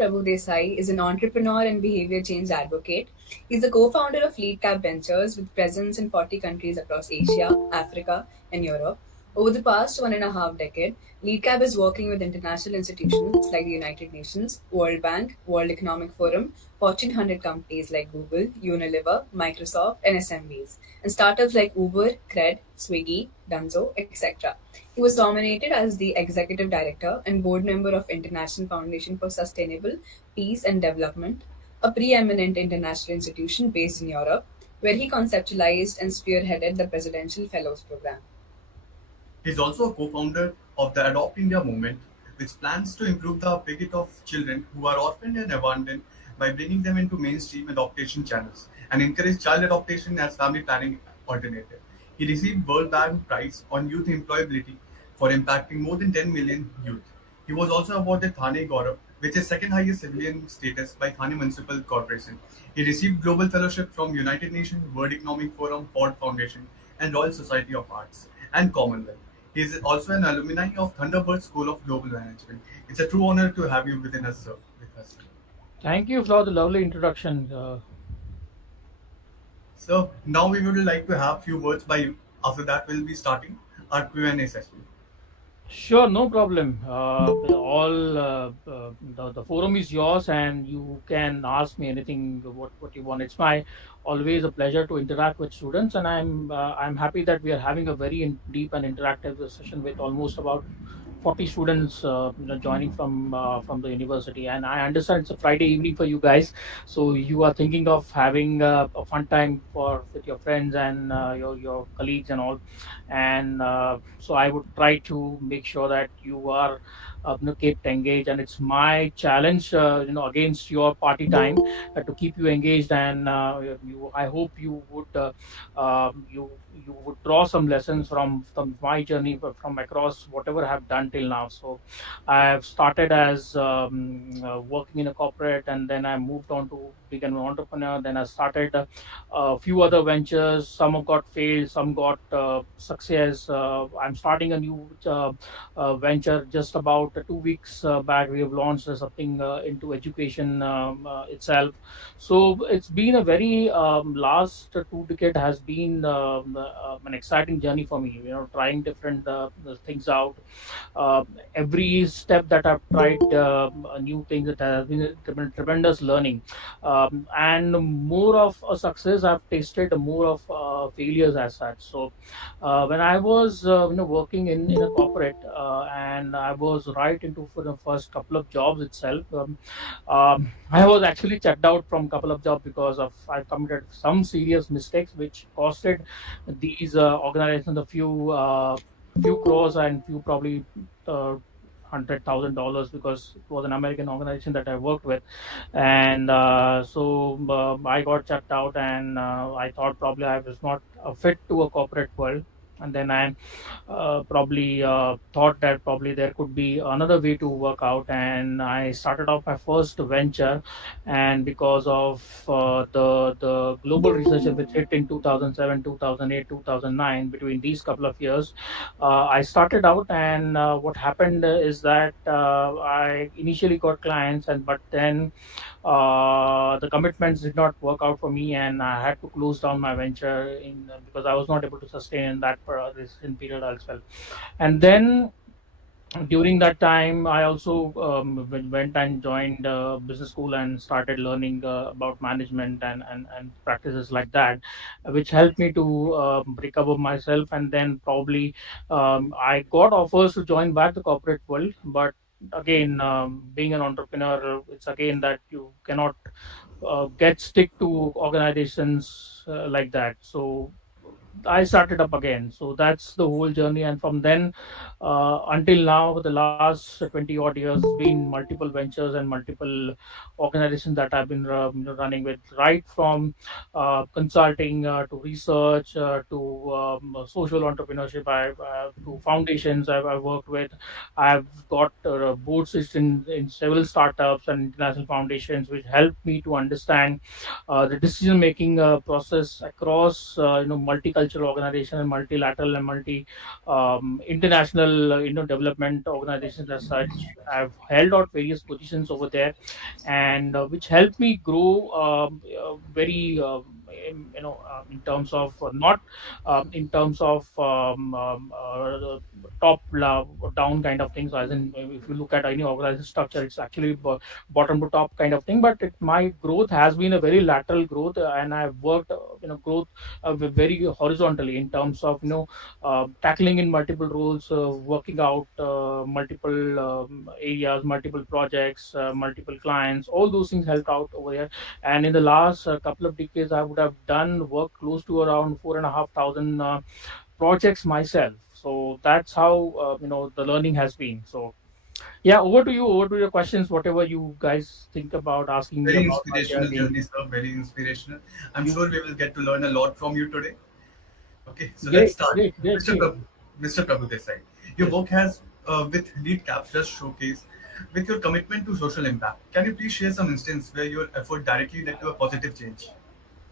Prabhudesai is an entrepreneur and behavior change advocate. He's the co-founder of LeadCap Ventures with presence in 40 countries across Asia, Africa, and Europe. Over the past 1.5 decade, LeadCap is working with international institutions like the United Nations, World Bank, World Economic Forum, Fortune 100 companies like Google, Unilever, Microsoft, and SMBs, and startups like Uber, Cred, Swiggy, Dunzo, etc. He was nominated as the executive director and board member of International Foundation for Sustainable Peace and Development, a preeminent international institution based in Europe, where he conceptualized and spearheaded the Presidential Fellows Program. He is also a co-founder of the Adopt India movement, which plans to improve the plight of children who are orphaned and abandoned by bringing them into mainstream adoption channels and encourage child adoption as family planning alternative. He received World Bank Prize on Youth Employability for impacting more than 10 million youth. He was also awarded Thane Gaurav, which is second highest civilian status by Thane Municipal Corporation. He received Global Fellowship from United Nations, World Economic Forum, Ford Foundation, and Royal Society of Arts and Commonwealth. He is also an alumni of Thunderbird School of Global Management. It's a true honor to have you within us, sir. With us. Thank you for the lovely introduction. So now we would like to have few words by you. After that, we'll be starting our Q&A session. Sure, no problem. The forum is yours, and you can ask me anything what you want. It's my always a pleasure to interact with students, and I'm happy that we are having a very deep and interactive session with almost about 40 students joining from the university. And I understand it's a Friday evening for you guys, so you are thinking of having a fun time for with your friends and your colleagues and all. And so I would try to make sure that you are kept engaged, and it's my challenge against your party time to keep you engaged. And I hope you would you would draw some lessons from my journey, from across whatever I have done till now. So I have started as working in a corporate, and then I moved on to become an entrepreneur. Then I started a few other ventures. Some have got failed, some got success. I'm starting a new venture just about 2 weeks back. We have launched something into education itself. So it's been a very last 2 decade has been an exciting journey for me. Trying different things out. Every step that I've tried new things, that has been a tremendous learning, and more of a success I've tasted, more of failures as such. So when I was working in a corporate, and I was right into for the first couple of jobs itself. I was actually checked out from couple of jobs because of I committed some serious mistakes which costed these organizations a few crores and few probably $100,000, because it was an American organization that I worked with. And so I got checked out, and I thought probably I was not a fit to a corporate world. And then I probably thought that probably there could be another way to work out, and I started off my first venture. And because of the global recession which hit in 2007, 2008, 2009, between these couple of years, I started out. And what happened is that I initially got clients, and but then the commitments did not work out for me, and I had to close down my venture because I was not able to sustain in that recent period as well. And then during that time, I also went and joined business school and started learning about management and practices like that, which helped me to recover myself. And then probably I got offers to join back the corporate world. But again, being an entrepreneur, it's again that you cannot get stick to organizations like that. So I started up again. So that's the whole journey. And from then until now, for the last 20 odd years, it's been multiple ventures and multiple organizations that I've been running with, right from consulting to research to social entrepreneurship, to foundations I've worked with. I've got board seats in several startups and international foundations, which helped me to understand the decision making process across multicultural multicultural organization and multilateral and multi international development organizations as such. I've held out various positions over there, and which helped me grow very in terms of not in terms of down kind of things. As in, if you look at any organization structure, it's actually bottom to top kind of thing. But my growth has been a very lateral growth, and I've worked growth very horizontally in terms of tackling in multiple roles, working out multiple areas, multiple projects, multiple clients. All those things helped out over here. And in the last couple of decades, I would have done work close to around 4,500 projects myself. So that's how the learning has been. So yeah, over to you. Over to your questions. Whatever you guys think about asking me Very about my inspirational journey. journey, sir. Very inspirational. I'm sure we will get to learn a lot from you today. Okay, so let's Great, start. great, great, Mr. great. Mr. Prabhudesai, your Yes. book has, with LeadCap Trust showcase, with your commitment to social impact. Can you please share some instance where your effort directly led to a positive change?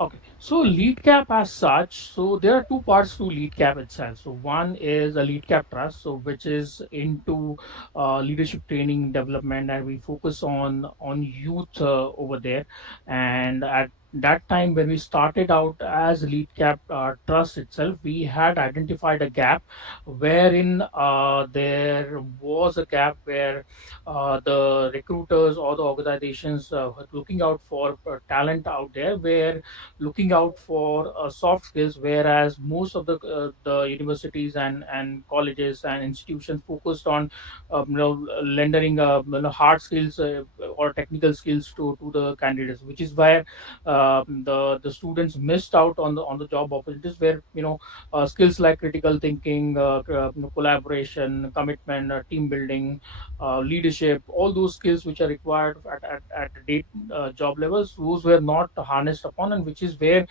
Okay, so lead cap as such, so there are two parts to lead cap itself. So one is a lead cap trust, so which is into leadership training development, and we focus on youth over there. And at that time when we started out as lead cap trust itself, we had identified a gap wherein there was a gap where the recruiters or the organizations were looking out for talent out there, where looking out for soft skills, whereas most of the universities and colleges and institutions focused on lending hard skills or technical skills to the candidates, which is where the students missed out on the job opportunities, where skills like critical thinking, collaboration, commitment, team building, leadership, all those skills which are required at date job levels, those were not harnessed upon, and which is where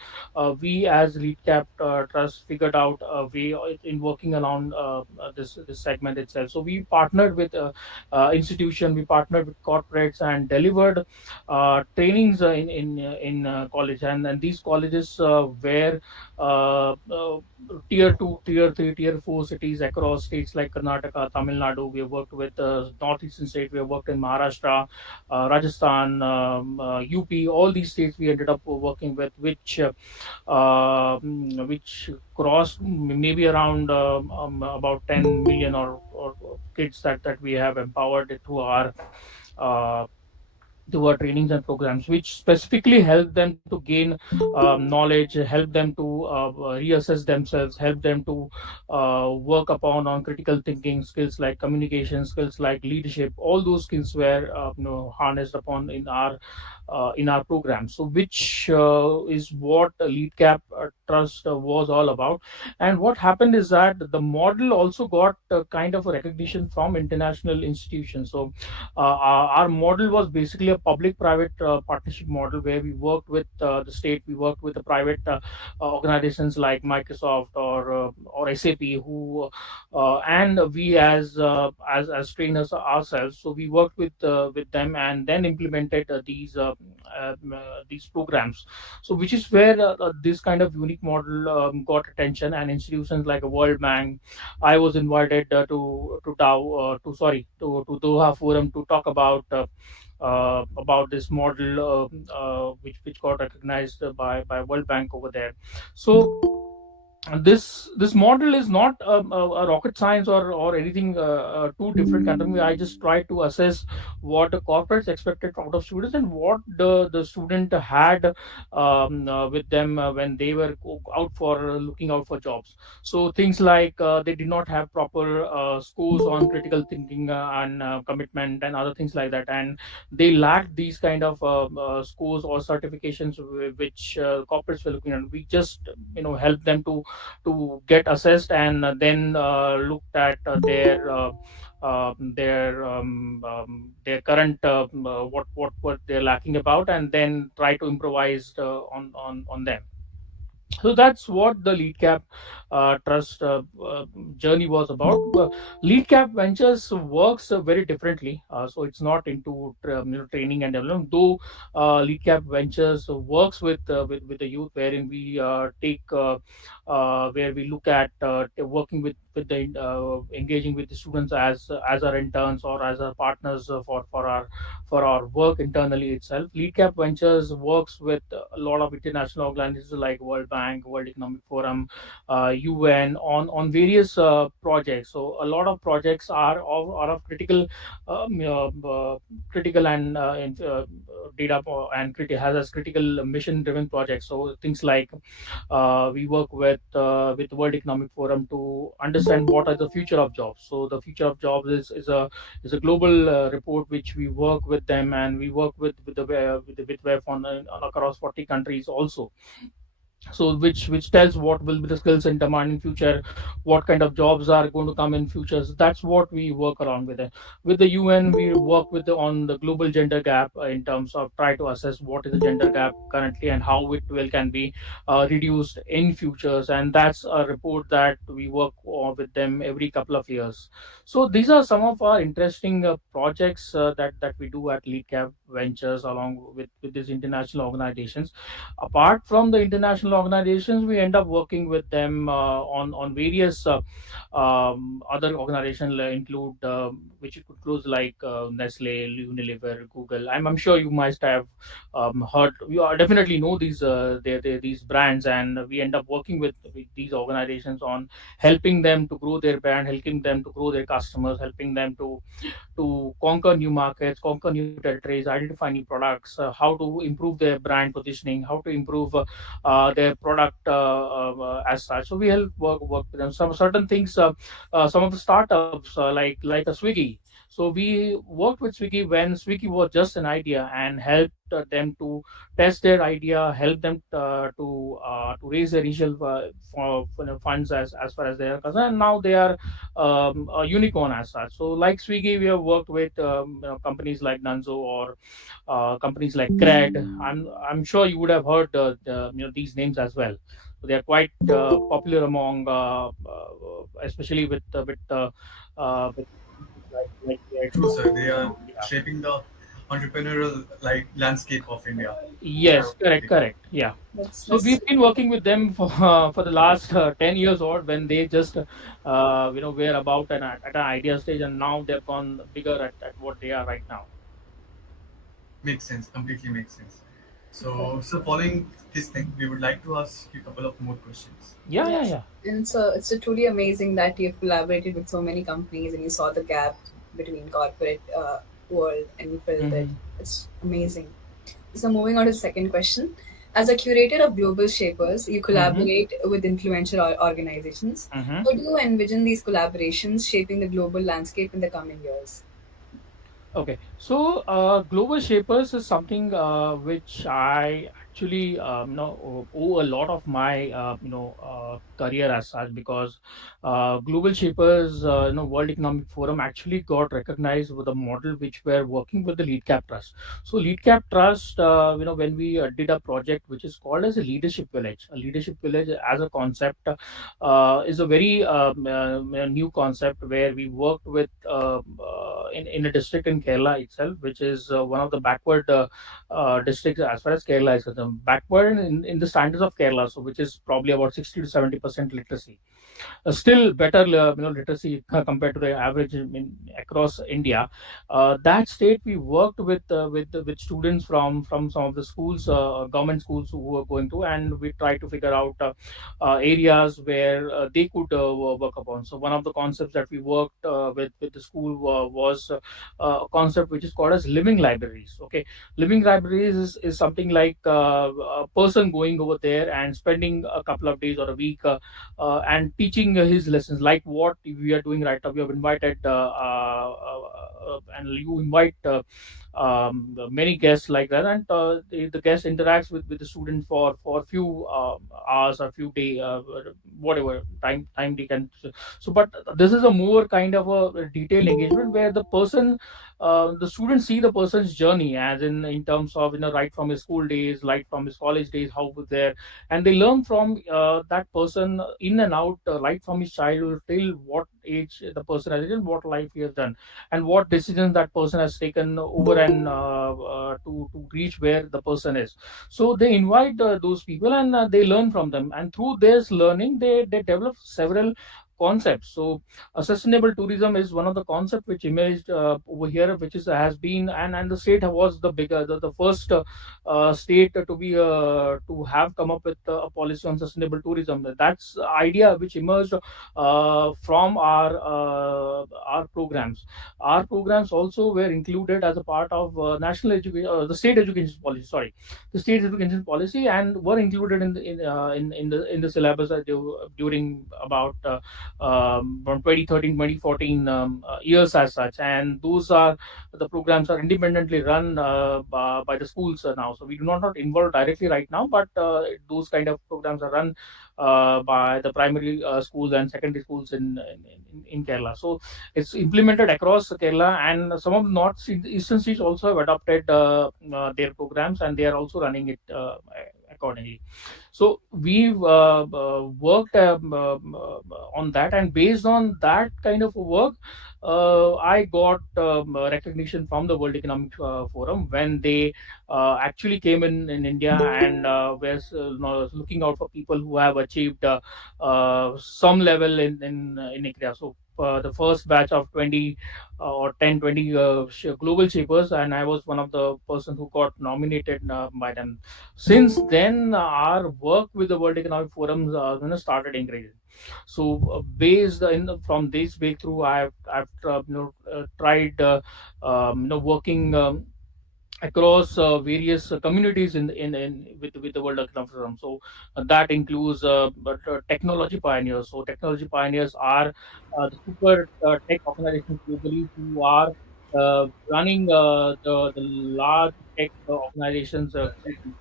we as LeadCap Trust figured out a way in working around this segment itself. So we partnered with institution, we partnered with corporates and delivered trainings in college, and these colleges were tier 2, tier 3, tier 4 cities across states like Karnataka, Tamil Nadu. We have worked with northeastern state, we have worked in Maharashtra, Rajasthan, UP. All these states we ended up working with, which crossed maybe around about 10 million or kids that we have empowered uh, through our trainings and programs, which specifically help them to gain knowledge, help them to reassess themselves, help them to work upon on critical thinking skills like communication, skills like leadership. All those skills were harnessed upon in our program. So, which is what LeadCap Trust was all about. And what happened is that the model also got kind of a recognition from international institutions. So our model was basically a public-private partnership model, where we worked with the state, we worked with the private organizations like Microsoft or SAP, who and we as trainers ourselves. So we worked with them and then implemented these programs. So which is where this kind of unique model got attention, and institutions like a World Bank. I was invited to Dow to sorry to Doha Forum to talk about this model, which got recognized by World Bank over there. So this model is not a rocket science or anything too different kind of thing. I just try to assess what the corporates expected out of students and what the student had with them when they were out for looking out for jobs. So things like they did not have proper scores on critical thinking and commitment and other things like that, and they lacked these kind of scores or certifications which corporates were looking at. We just help them to get assessed, and then looked at their current what they're lacking about, and then try to improvise on them. So that's what the LeadCap Trust journey was about. LeadCap Ventures works very differently, so it's not into training and development. Though LeadCap Ventures works with the youth, wherein we take where we look at working with the engaging with the students as our interns or as our partners for our work internally itself. LeadCap Ventures works with a lot of international organizations like World Bank, World Economic Forum, UN on various projects. So a lot of projects are of critical and data and has as critical mission driven projects. So things like we work with World Economic Forum to understand what are the future of jobs. So the future of jobs is a global report which we work with them, and we work with WEF on across 40 countries also. So which tells what will be the skills in demand in future, what kind of jobs are going to come in future. So that's what we work around with it. With the UN, we work on the global gender gap, in terms of try to assess what is the gender gap currently and how it will can be reduced in futures. And that's a report that we work on with them every couple of years. So these are some of our interesting projects that we do at LeadCap Ventures along with these international organizations. Apart from the international organizations, we end up working with them on various other organizations, include which you could close like Nestle, Unilever, Google. I'm sure you must have heard, you definitely know these brands, and we end up working with these organizations on helping them to grow their brand, helping them to grow their customers, helping them to conquer new markets, conquer new territories, identify new products, how to improve their brand positioning, how to improve their product as such. So we help work with them. Some certain things, some of the startups like a Swiggy. So we worked with Swiggy when Swiggy was just an idea and helped them to test their idea, help them to raise their initial funds as far as they are concerned. And now they are a unicorn as such. So, like Swiggy, we have worked with companies like Dunzo or companies like Cred. I'm sure you would have heard these names as well. So they are quite popular among, especially with like Cred. True, sir. They are Yeah. shaping the entrepreneurial landscape of India. Yes, correct, Okay. correct. Yeah. So That's we've been working with them for the last 10 years or when they just were about at an idea stage, and now they've gone bigger at what they are right now. Makes sense. Completely makes sense. perfect. So following this thing, we would like to ask you a couple of more questions. Yeah, Yeah. yeah, yeah. And so it's a truly amazing that you've collaborated with so many companies and you saw the gap between corporate world and you filled it. Mm-hmm. It's amazing. So moving on to the second question. As a curator of global shapers, you Mm-hmm. collaborate with influential organizations. Mm-hmm. How do you envision these collaborations shaping the global landscape in the coming years? Okay, so global shapers is something which I actually owe a lot of my career as such, because global shapers, World Economic Forum actually got recognized with a model which we're working with the LeadCap Trust. So LeadCap Trust, when we did a project which is called as a leadership village. A leadership village as a concept is a very new concept where we worked with in a district in Kerala itself, which is one of the backward districts as far as Kerala is concerned. Backward in the standards of Kerala, so which is probably about 60 to 70% literacy. Still better literacy compared to the average across India. That state we worked with students from some of the schools, government schools who were going to, and we tried to figure out areas where they could work upon. So one of the concepts that we worked with the school was a concept which is called as living libraries. Okay, living libraries is something like a person going over there and spending a couple of days or a week and teaching his lessons, like what we are doing right now. We have invited and you invite many guests like that, and the guest interacts with the student for a few hours or few day, whatever time they can. So but this is a more kind of a detailed engagement where the students see the person's journey, as in terms of, right from his school days, right from his college days, how was there, and they learn from that person in and out, right from his childhood till what age the person has been, what life he has done, and what decisions that person has taken over and to reach where the person is. So they invite those people, and they learn from them, and through this learning they develop several concepts. So sustainable tourism is one of the concepts which emerged over here, which has been, and the state was the first state to have come up with a policy on sustainable tourism. That's the idea which emerged from our programs. Our programs also were included as a part of national education, the state education policy. Sorry, the state education policy, and were included in the syllabus during about from 2013 2014 years as such. And those are the programs are independently run by the schools now. So we do not involve directly right now, but those kind of programs are run by the primary schools and secondary schools in Kerala. So it's implemented across Kerala, and some of the eastern states also have adopted their programs, and they are also running it accordingly. So we've worked on that, and based on that kind of work, I got recognition from the World Economic Forum when they actually came in India, and were looking out for people who have achieved some level in India. So the first batch of 20 or 10 20 global shapers, and I was one of the person who got nominated by them. Since then, our work with the World Economic Forum started increasing. So based from this breakthrough, I've tried working across various communities in with the World Economic Forum. So that includes technology pioneers. So technology pioneers are the super tech organizations globally who are running the large tech organizations globally.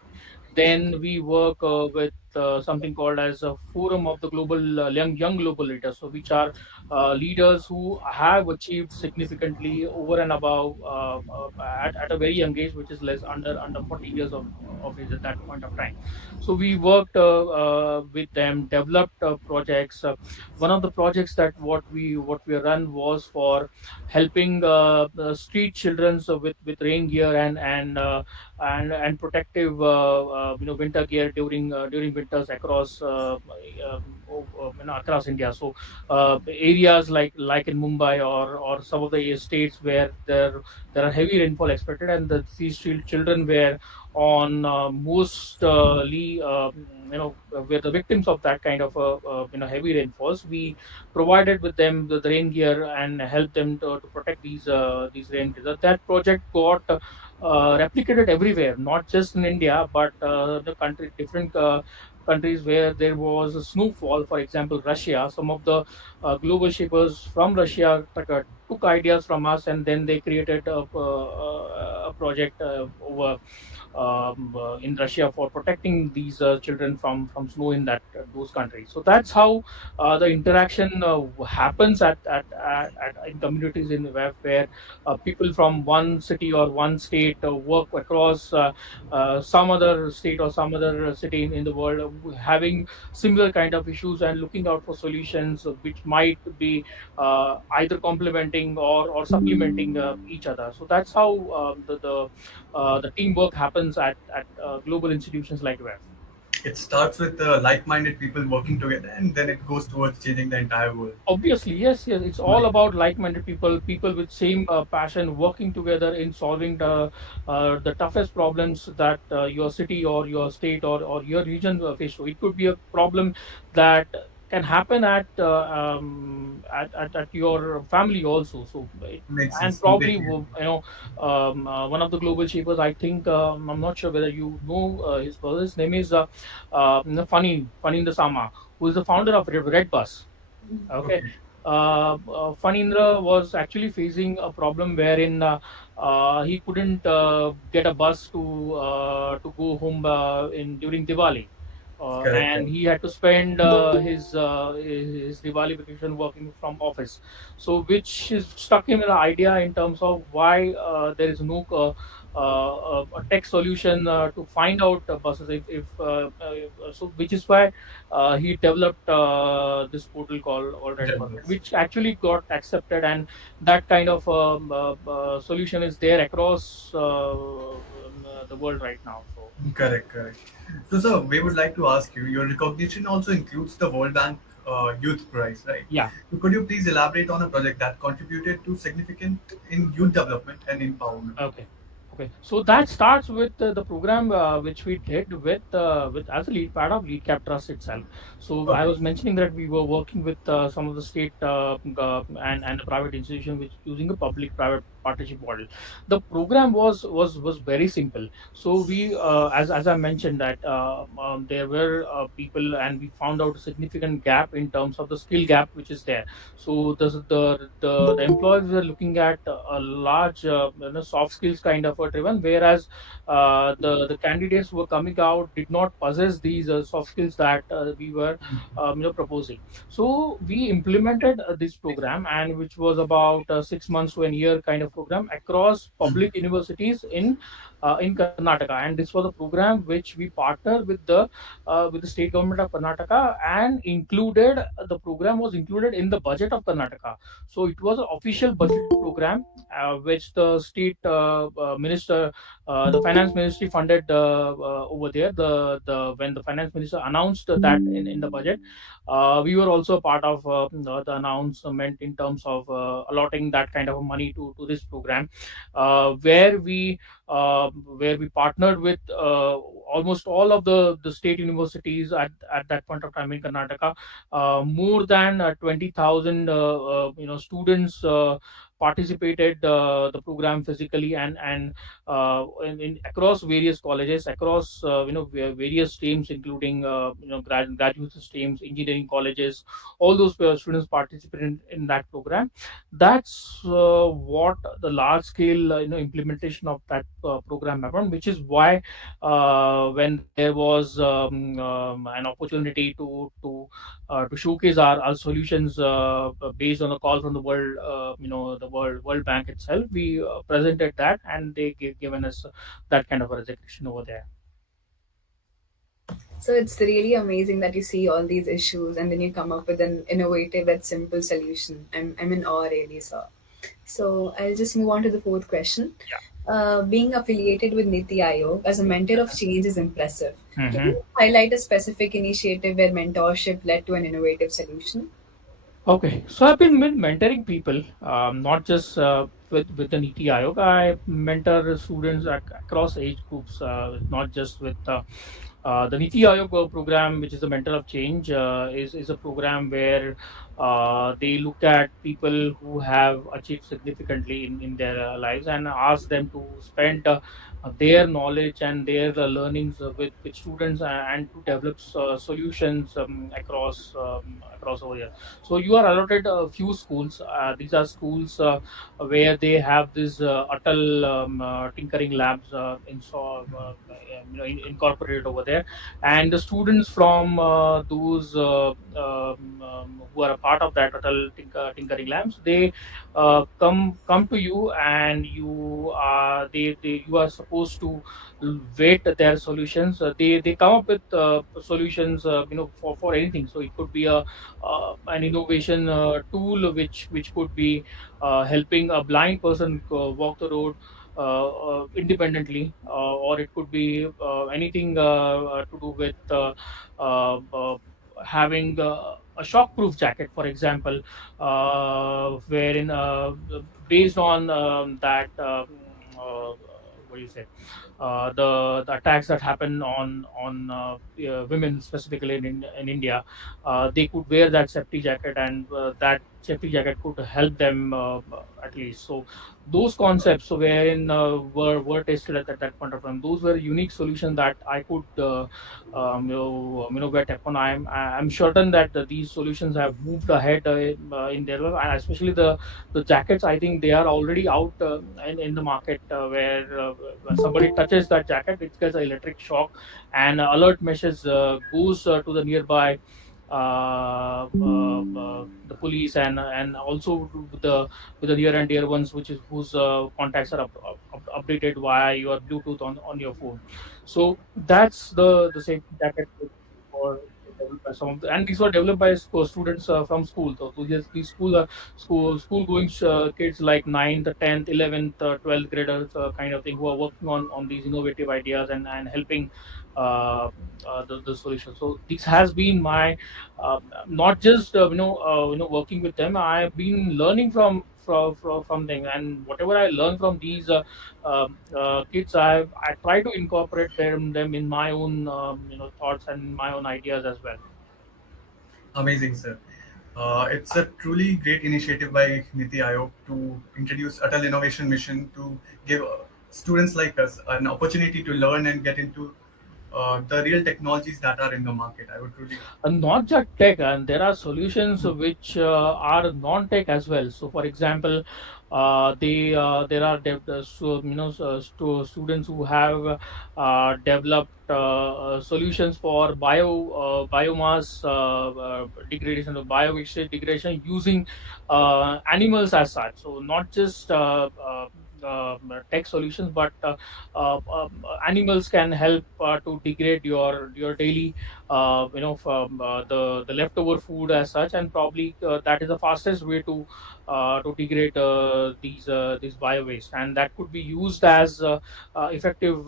Then we work with something called as a forum of the global young global leaders, so which are leaders who have achieved significantly over and above at a very young age, which is less under 40 years of age at that point of time. So we worked with them, developed projects. One of the projects that what we run was for helping street children, so with rain gear and protective winter gear during winters across across India. So areas like in Mumbai or some of the states where there are heavy rainfall expected, and these children were on mostly were the victims of that kind of heavy rainfalls. We provided with them the rain gear and helped them to protect these rain gears. That project got replicated everywhere, not just in India, but different countries where there was a snowfall. For example, Russia. Some of the global shapers from Russia took ideas from us, and then they created a project over in Russia for protecting these children from snow in those countries. So that's how the interaction happens in communities in the web, where people from one city or one state work across some other state or some other city in the world, having similar kind of issues and looking out for solutions which might be either complementing or supplementing each other. So that's how the teamwork happens at global institutions like WEF. It starts with like-minded people working together, and then it goes towards changing the entire world. Obviously, yes. It's all Right. about like-minded people with same passion, working together in solving the toughest problems that your city or your state or your region face. So it could be a problem that can happen at your family also. So Makes and sense probably completely. one of the global shapers, I think, I'm not sure whether you know his name is Funny in the Sama, who is the founder of Red Bus. Okay. Okay. Fanindra was actually facing a problem wherein he couldn't get a bus to go home in during Diwali. Correct, And correct. he had to spend his Diwali vacation working from office. So, which is stuck him in the idea in terms of why there is no a tech solution to find out buses. So, which is why he developed this portal called All Right Bus, Yes. which actually got accepted, and that kind of solution is there across the world right now. So, Correct, correct. So, sir, we would like to ask you, your recognition also includes the World Bank Youth Prize, right? yeah. So could you please elaborate on a project that contributed to significant in youth development and empowerment? Okay. Okay. So that starts with the program which we did with as a lead part of LeadCap Trust itself. So I Okay. was mentioning that we were working with some of the state and the private institution which using a public-private partnership model. The program was very simple. So we as I mentioned that there were people, and we found out a significant gap in terms of the skill gap which is there. So the employers were looking at a large soft skills kind of a driven, whereas the candidates who were coming out did not possess these soft skills that we were proposing. So we implemented this program, and which was about 6 months to a year kind of program across public universities in Karnataka, and this was a program which we partnered with the state government of Karnataka, and included the program was included in the budget of Karnataka. So it was an official budget program which the state minister, the finance ministry funded over there. The when the finance minister announced that in the budget, we were also a part of the announcement in terms of allotting that kind of money to this program, where we partnered with almost all of the state universities at that point of time in Karnataka. More than 20,000 students participated the program physically, and across various colleges, across various streams, including graduate streams, engineering colleges. All those students participated in that program. That's what the large scale implementation of that program happened, which is why when there was an opportunity to showcase our solutions based on a call from the world, the World Bank itself. We presented that, and they given us that kind of a recognition over there. So it's really amazing that you see all these issues and then you come up with an innovative and simple solution. I'm in awe, really, sir. So I'll just move on to the fourth question. Being affiliated with NITI Aayog as a mentor of change is impressive. Can Mhm. you highlight a specific initiative where mentorship led to an innovative solution? Okay, so I've been mentoring people, not just with the NITI Aayog. I mentor students across age groups, not just with the NITI Aayog program, which is the Mentor of Change, is a program where they look at people who have achieved significantly in their lives, and ask them to spend their knowledge and their learnings with students, and to develop solutions across over here. So you are allotted a few schools. These are schools where they have this Atal tinkering labs incorporated over there, and the students from those who are a part of that Atal tinkering labs, they come to you, and you are supposed to weight their solutions. They come up with solutions, for anything. So it could be an innovation tool which could be helping a blind person walk the road independently, or it could be anything to do with having a shockproof jacket, for example, wherein based on that what do you say, the attacks that happen on women specifically in India, they could wear that safety jacket, and that safety jacket could help them at least. So those concepts, so wherein were tested at that point of time, those were unique solutions that I could get upon. I'm certain that these solutions have moved ahead in their life, and especially the jackets. I think they are already out in the market, where when somebody touches that jacket, it gets an electric shock, and alert message goes to the nearby the police, and also with the near and dear ones, which is whose contacts are updated via your Bluetooth on your phone. So that's the safety jacket for developed by some of the, and these were developed by students from school. So these school going kids like 9th, 10th, 11th, 12th graders kind of thing, who are working on these innovative ideas and helping the solution. So this has been my not just working with them. I've been learning from them, and whatever I learn from these kids, I try to incorporate them in my own thoughts and my own ideas as well. Amazing, sir. It's a truly great initiative by NITI Aayog to introduce Atal Innovation Mission to give students like us an opportunity to learn and get into the real technologies that are in the market. I would truly. And not just tech, and there are solutions which are non-tech as well. So for example, there are students who have developed solutions for biomass degradation, or bio waste degradation, using animals as such. So not just tech solutions, but animals can help to degrade your daily from the leftover food as such, and probably that is the fastest way to degrade these bio waste, and that could be used as effective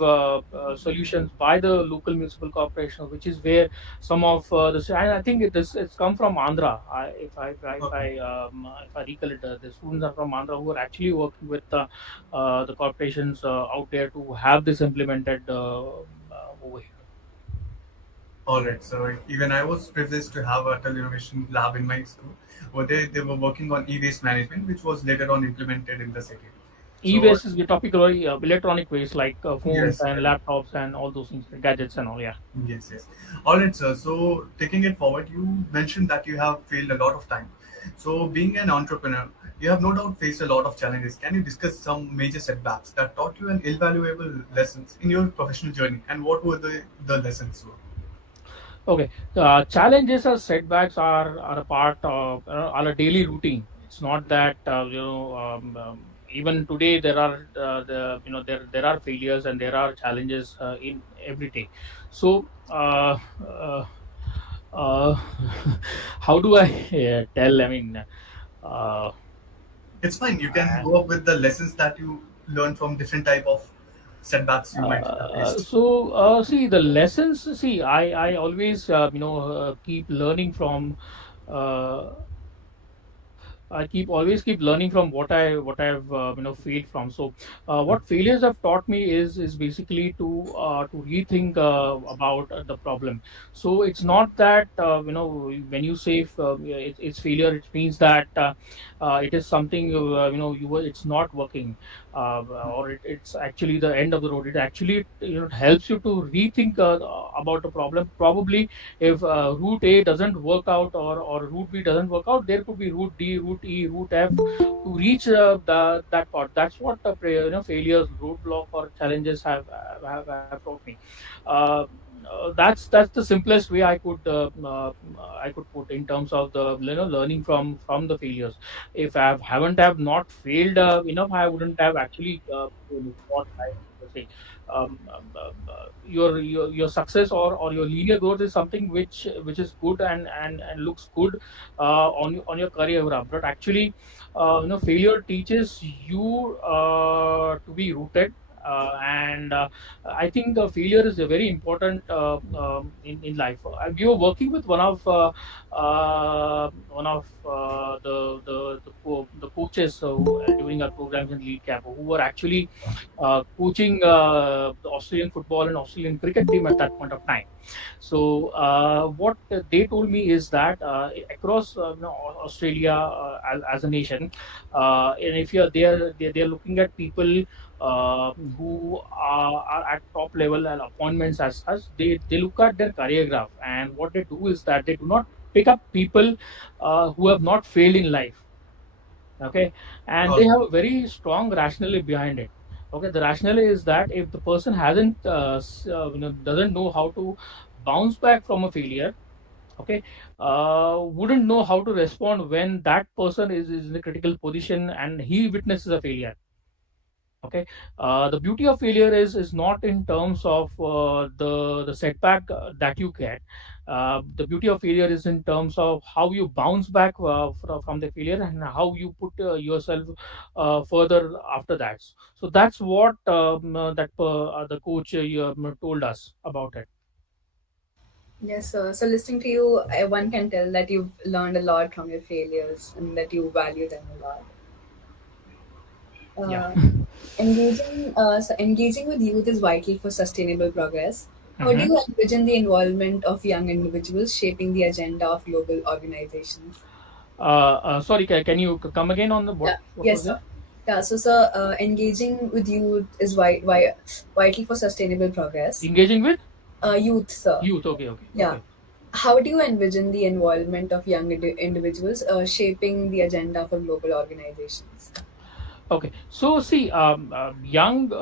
solutions by the local municipal corporation, which is where some of and I think it's come from Andhra. Okay. If I recollect, the students are from Andhra who are actually working with the corporations out there to have this implemented over here. All right. So even I was privileged to have a Atal Innovation Lab in my school. Over there, they were working on e-waste management, which was later on implemented in the city. So E-waste is, we're talking about electronic waste like phones yes, and laptops and all those things, gadgets and all. Yeah. yes, yes. All right, sir. So taking it forward, you mentioned that you have failed a lot of time. So being an entrepreneur, you have no doubt faced a lot of challenges. Can you discuss some major setbacks that taught you an invaluable lessons in your professional journey, and what were the lessons? Were? Okay. Challenges or setbacks are a part of our daily routine. It's not that even today there are there are failures and there are challenges in every day. So uh, how do I tell? I mean. Uh, It's fine. You can go up with the lessons that you learn from different type of setbacks you might have faced. See the lessons. See, I always keep learning from. Uh, I keep learning from what I've failed from. So what failures have taught me is basically to rethink about the problem. So it's not that when you say it's failure, it means that it is something it's not working, or it's actually the end of the road. It actually it helps you to rethink about the problem. Probably if route A doesn't work out, or route B doesn't work out, there could be route D, route E, route F to reach that part. That's what failures, roadblock, or challenges have taught me. Uh, that's the simplest way I could put in terms of the learning from the failures. If haven't have not failed enough, I wouldn't have actually what I say. Your success, or your linear growth is something which is good and looks good on your career graph. But actually failure teaches you to be rooted, And I think failure is a very important in life. We were working with one of the coaches during our programs in LeadCap, who were actually coaching the Australian football and Australian cricket team at that point of time. So what they told me is that across Australia as a nation, and if you're there, they're looking at people who are at top level and appointments as such. They look at their career graph, and what they do is that they do not pick up people who have not failed in life. Okay, and they Oh, have a very strong rationale behind it. Okay, the rationale is that if the person hasn't doesn't know how to bounce back from a failure, okay, wouldn't know how to respond when that person is in a critical position and he witnesses a failure. Okay, the beauty of failure is not in terms of the setback that you get. The beauty of failure is in terms of how you bounce back from the failure and how you put yourself further after that. So that's what the coach told us about it. Yes, sir. So listening to you, one can tell that you've learned a lot from your failures and that you value them a lot. Yeah. Uh, engaging with youth is vital for sustainable progress. How do Mhm. you envision the involvement of young individuals shaping the agenda of global organizations? Sorry, can you come again on the Yeah. what Yes, was it? sir. Yeah. So, sir, engaging with youth is vital for sustainable progress. Engaging with Youth, sir. youth. Okay, okay, Yeah. okay. How do you envision the involvement of young individuals shaping the agenda for global organizations? Okay, so see, young,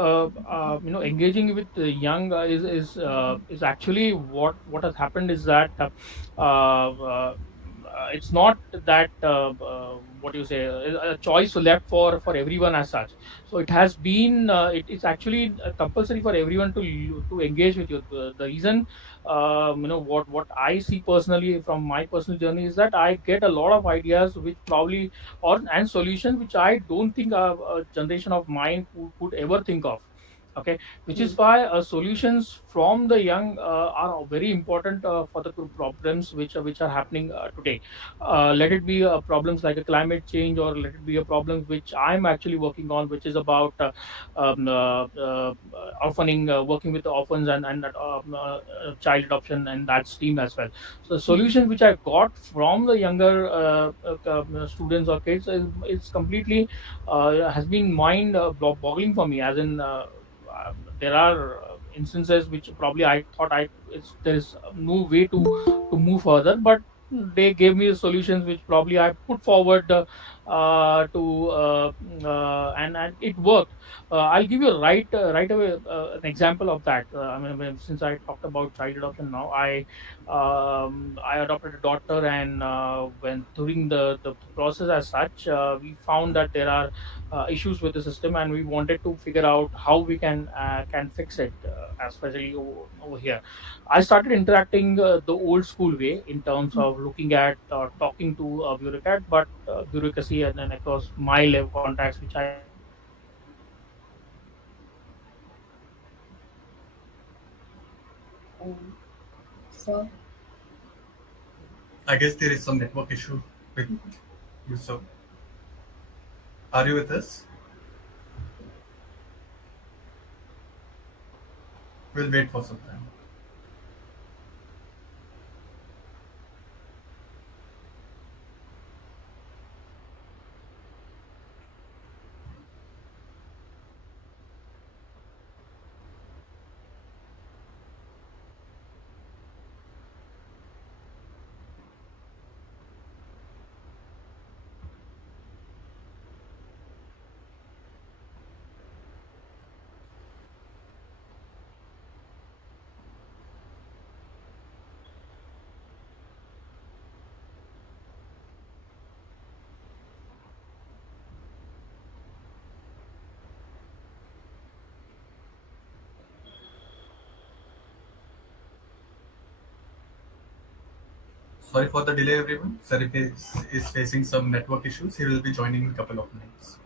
engaging with is actually what has happened is that it's not that what you say a choice left for everyone as such. So it has been it's actually compulsory for everyone to engage with you. The reason, what I see personally from my personal journey is that I get a lot of ideas which probably or and solutions which I don't think a generation of mine could ever think of. Okay, which is Hmm. why solutions from the young are very important for the problems which are happening today. Let it be problems like a climate change, or let it be a problems which I'm actually working on, which is about orphaning, working with the orphans and child adoption and that stream as well. So the solution which I got from the younger students or kids is completely has been mind boggling for me. As in, there are instances which probably I thought there is no way to move further, but they gave me solutions which probably I put forward to and it worked. I'll give you right away an example of that. I mean, since I talked about child adoption now, I adopted a daughter, and when during the process as such, we found that there are issues with the system, and we wanted to figure out how we can fix it, especially over here. I started interacting the old school way in terms of looking at talking to a bureaucrat, but bureaucracy and then across my level contacts, which I have in Um, so, I guess there is some network issue with you, sir. Are you with us? We'll wait for some time. Sorry for the delay, everyone. Sir is facing some network issues. He will be joining in a couple of minutes.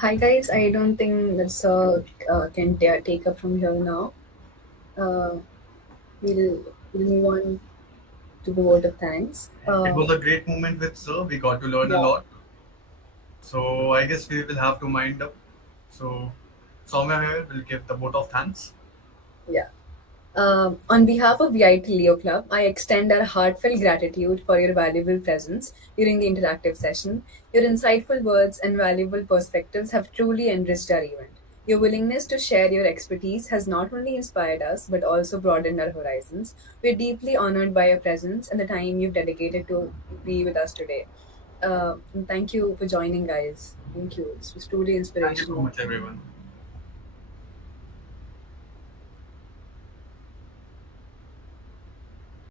Hi guys, I don't think that's can take up from here now. Uh, we'll move on to the vote of thanks. It was a great moment with Sir. We got to learn a Yeah, lot. So I guess we will have to mind up. So Soumya here will give the vote of thanks. yeah. On behalf of VIT Leo Club, I extend our heartfelt gratitude for your valuable presence during the interactive session. Your insightful words and valuable perspectives have truly enriched our event. Your willingness to share your expertise has not only inspired us but also broadened our horizons. We're deeply honored by your presence and the time you've dedicated to be with us today. And thank you for joining, guys. Thank you. This was truly Thank you so inspirational. much, everyone.